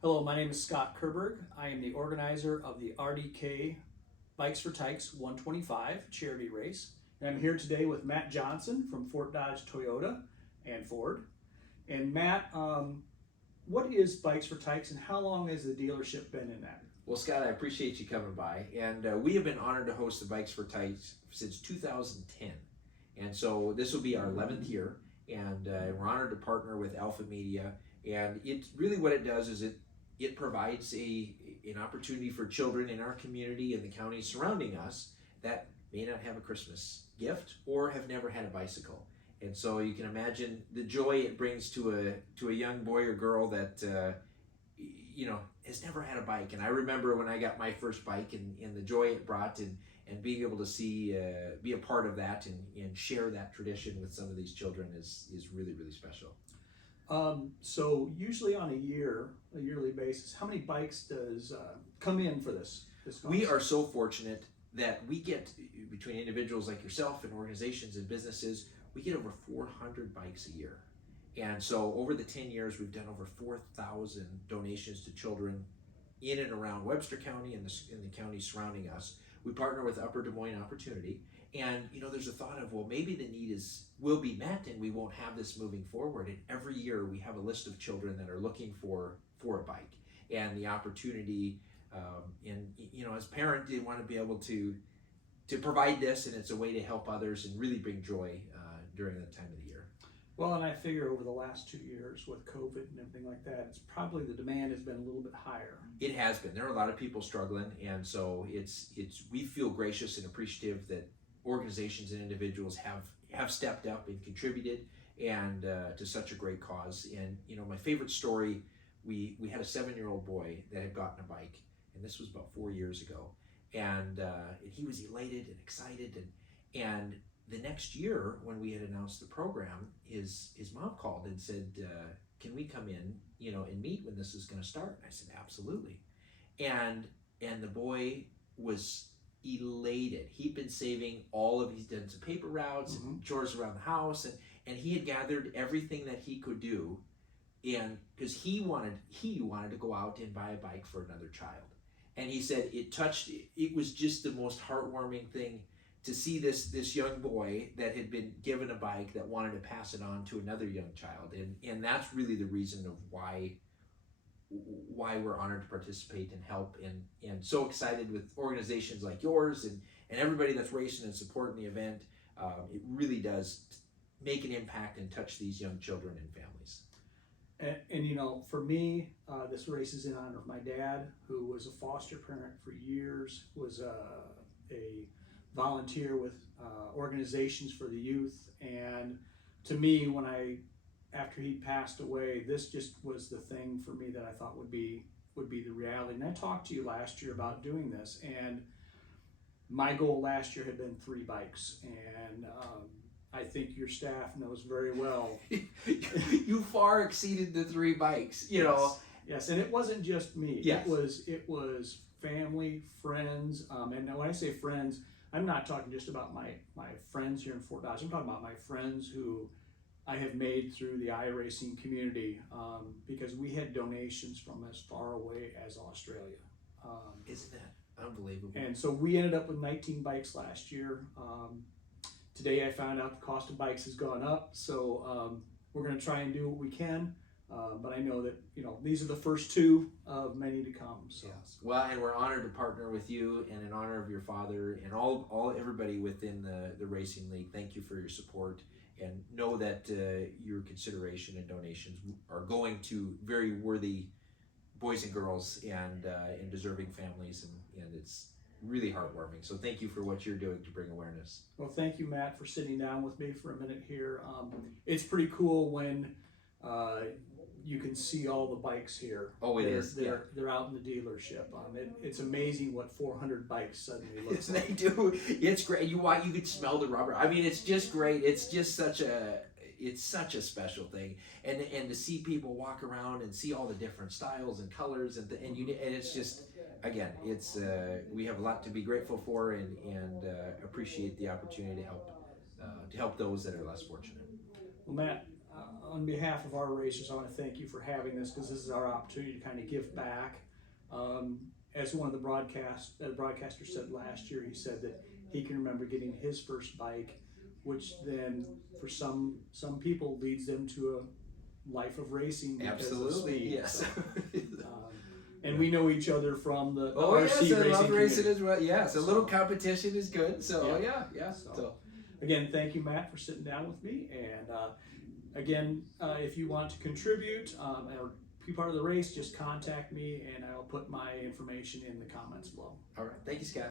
Hello, my name is Scott Kerberg. I am the organizer of the RDK Bikes for Tykes 125 charity race. And I'm here today with Matt Johnson from Fort Dodge Toyota and Ford. And Matt, what is Bikes for Tykes and how long has the dealership been in that? Well, Scott, I appreciate you coming by. And we have been honored to host the Bikes for Tykes since 2010. And so this will be our 11th year. And we're honored to partner with Alpha Media. And it's really what it does is it provides an opportunity for children in our community and the counties surrounding us that may not have a Christmas gift or have never had a bicycle. And so you can imagine the joy it brings to a young boy or girl that has never had a bike. And I remember when I got my first bike and the joy it brought, and being able to be a part of that and share that tradition with some of these children is really, really special. So usually on a yearly basis, how many bikes does come in for this We are so fortunate that we get, between individuals like yourself and organizations and businesses, we get over 400 bikes a year. And so over the 10 years, we've done over 4,000 donations to children in and around Webster County and in the counties surrounding us. We partner with Upper Des Moines Opportunity. And there's a thought of, well, maybe the need will be met and we won't have this moving forward. And every year we have a list of children that are looking for a bike and the opportunity. As a parent, they want to be able to provide this, and it's a way to help others and really bring joy during that time of the year. Well, and I figure over the last 2 years with COVID and everything like that, it's probably the demand has been a little bit higher. It has been. There are a lot of people struggling, and so we feel gracious and appreciative that organizations and individuals have stepped up and contributed and to such a great cause. And my favorite story, we had a 7-year-old boy that had gotten a bike, and this was about 4 years ago, and he was elated and excited, and the next year when we had announced the program, his mom called and said, can we come in and meet when this is going to start? And I said, absolutely. And the boy was elated. He'd been saving he's done some paper routes and chores around the house, and he had gathered everything that he could do, and because he wanted to go out and buy a bike for another child. And he said it was just the most heartwarming thing to see this young boy that had been given a bike that wanted to pass it on to another young child. And that's really the reason of why we're honored to participate and help, and so excited with organizations like yours and everybody that's racing and supporting the event. It really does make an impact and touch these young children and families. And for me, this race is in honor of my dad, who was a foster parent for years, was a volunteer with organizations for the youth. And to me, after he passed away, this just was the thing for me that I thought would be the reality. And I talked to you last year about doing this, and my goal last year had been 3 bikes, and I think your staff knows very well. You far exceeded the 3 bikes, Yes, and it wasn't just me. Yes. It was family, friends, and when I say friends, I'm not talking just about my friends here in Fort Dodge. I'm talking about my friends who I have made through the iRacing community, because we had donations from as far away as Australia. Isn't that unbelievable? And so we ended up with 19 bikes last year. Today I found out the cost of bikes has gone up, so we're going to try and do what we can. But I know that these are the first 2 of many to come. So. Yes. Well, and we're honored to partner with you, and in honor of your father and everybody within the racing league. Thank you for your support, and know that your consideration and donations are going to very worthy boys and girls and deserving families, and it's really heartwarming. So thank you for what you're doing to bring awareness. Well, thank you, Matt, for sitting down with me for a minute here. It's pretty cool when you can see all the bikes here. Oh, it is. They're out in the dealership. It's amazing what 400 bikes suddenly look They like. do. It's great. You could smell the rubber. I mean, it's just great. It's just such a special thing, and to see people walk around and see all the different styles and colors and it's just, again, it's we have a lot to be grateful for and appreciate the opportunity to help those that are less fortunate. Well, Matt, on behalf of our racers, I want to thank you for having this, because this is our opportunity to kind of give back. As one of the broadcaster said last year, he said that he can remember getting his first bike, which then for some people leads them to a life of racing because Absolutely, of speed. yes. So, and we know each other from the Oh RC yes, I racing love racing community. as well. Yes, a So- little competition is good. So yeah. So, again, thank you, Matt, for sitting down with me. And again, if you want to contribute or be part of the race, just contact me, and I'll put my information in the comments below. All right, thank you, Scott.